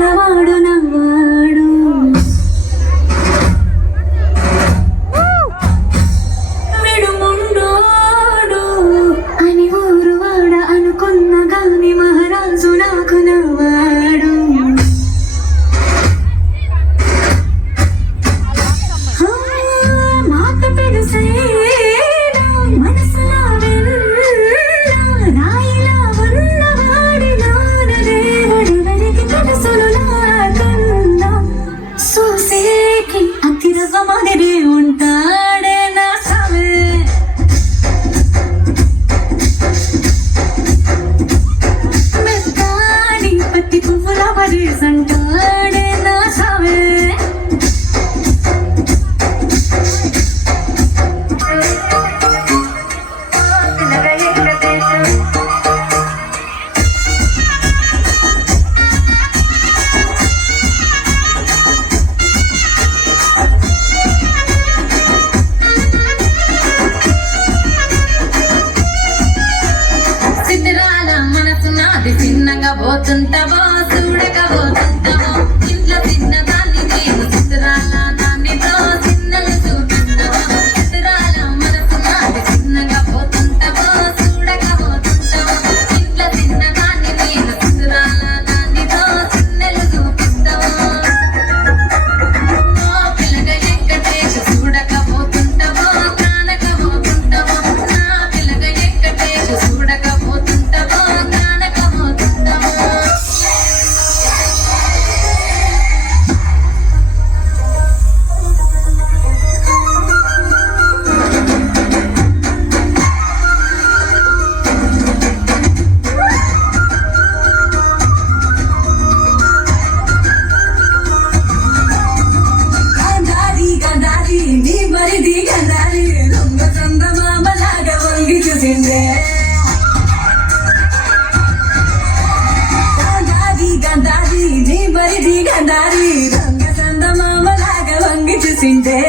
పిల్లవాడు నవ్వాడు. వీడు ముండోడు అని ఊరు వాడ అనుకున్న గాని మహారాజు నాకు నవ్వాడు. మాట పెడుసైనా మనసులా వెళ్ళ రాయిలా ఉన్నవాడి నాన దేవుడెవరికి తెలుసును నాకన్నా. చూసేకి అతిరవ మాదిరి ఉంటాడే నా సవే. మెత్తాని పత్తి పువ్వుల వరిసంటాడే నా సవే. సిద్ధరాల మనసు నాది చిన్నగా పోతుంటావో చూడకపోతుంటావో ఇంట్లో చిన్నదాన్ని నేను సిద్ధరాల దానితో చిన్నలు చూపించావో. సిద్ధరాల మనసు నాది చిన్నగా పోతుంటావో చూడకపోతుంటావో ఇంట్లో చిన్నదాన్ని నేను సిద్ధరాల దానితో చిన్నలు చూపిస్తావో. పిల్లగా ఎక్కటేసి చూడకపోతుంటావో కానకపోతుంటావో. నా పిల్లగా ఎక్కటేసి చూడకపోతుంటావో కానకపోతుంటావో. గంధారి గంధారి నీ మరిది గంధారి దొంగ చందమామలాగా వంగి చూసిందే. గంధారి గంధారి నీ మరిది గంధారి దొంగ చందమామలాగా వంగి చూసిందే.